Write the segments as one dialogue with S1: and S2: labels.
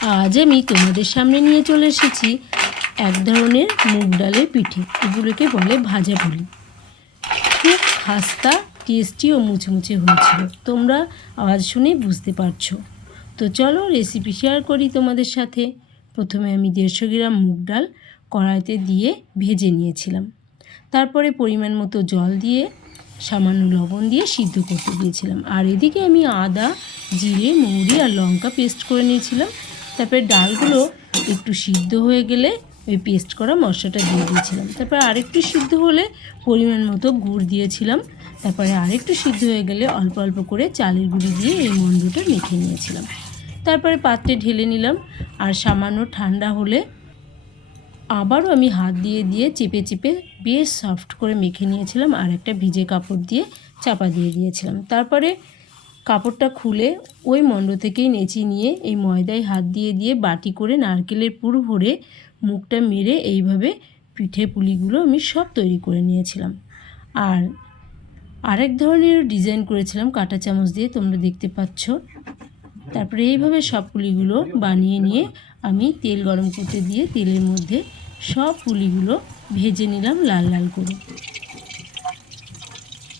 S1: আজ আমি তোমাদের সামনে নিয়ে চলে এসেছি এক ধরনের মুগ ডালের পিঠে। এগুলোকে বলে ভাজা পুলি। খুব খাস্তা, টেস্টি ও মুচমুচে হয়েছিল। তোমরা আওয়াজ শুনেই বুঝতে পারছ। তো চলো রেসিপি শেয়ার করি তোমাদের সাথে। প্রথমে আমি দেড়শো গ্রাম মুগ ডাল কড়াইতে দিয়ে ভেজে নিয়েছিলাম। তারপরে পরিমাণ মতো জল দিয়ে, সামান্য লবণ দিয়ে সিদ্ধ করতে দিয়েছিলাম। আর এদিকে আমি আদা, জিরে, মৌরি আর লঙ্কা পেস্ট করে নিয়েছিলাম। তারপরে ডালগুলো একটু সিদ্ধ হয়ে গেলে ওই পেস্ট করা মশলাটা দিয়ে দিয়েছিলাম। তারপরে আরেকটু সিদ্ধ হলে পরিমাণ মতো গুড় দিয়েছিলাম। তারপরে আরেকটু সিদ্ধ হয়ে গেলে অল্প অল্প করে চালের গুঁড়ি দিয়ে এই মন্ডটা মেখে নিয়েছিলাম। তারপরে পাত্রে ঢেলে নিলাম আর সামান্য ঠান্ডা হলে আবারও আমি হাত দিয়ে দিয়ে চেপে চেপে বেশ সফট করে মেখে নিয়েছিলাম আর একটা ভিজে কাপড় দিয়ে চাপা দিয়ে দিয়েছিলাম। তারপরে কাপড়টা খুলে ওই মণ্ড থেকেই নেচি নিয়ে এই ময়দায় হাত দিয়ে দিয়ে বাটি করে নারকেলের পুর ভরে মুখটা মেরে এইভাবে পিঠে পুলিগুলো আমি সব তৈরি করে নিয়েছিলাম। আর আরেক ধরনের ডিজাইন করেছিলাম কাঁটা চামচ দিয়ে, তোমরা দেখতে পাচ্ছ। তারপরে এইভাবে সব পুলিগুলো বানিয়ে নিয়ে আমি তেল গরম করতে দিয়ে তেলের মধ্যে সব পুলিগুলো ভেজে নিলাম লাল লাল করে।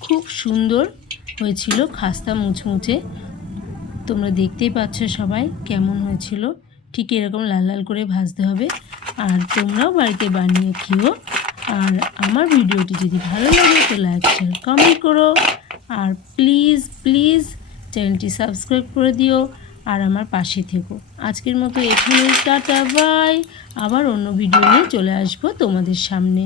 S1: খুব সুন্দর হয়েছিল, খাস্তা মুচমুচে তোমরা দেখতেই পাচ্ছ সবাই কেমন হয়েছিল। ঠিক এরকম লাল লাল করে ভাজতে হবে। আর তোমরাও বাড়িতে বানিয়ে খেও। আর আমার ভিডিওটি যদি ভালো লাগে তো লাইক, শেয়ার কমেন্ট করো। আর প্লিজ প্লিজ চ্যানেলটি সাবস্ক্রাইব করে দিও। আর আমার পাশে থেকো। আজকের মতো এখানেই, টাটা বাই আবার অন্য ভিডিও নিয়ে চলে আসব তোমাদের সামনে।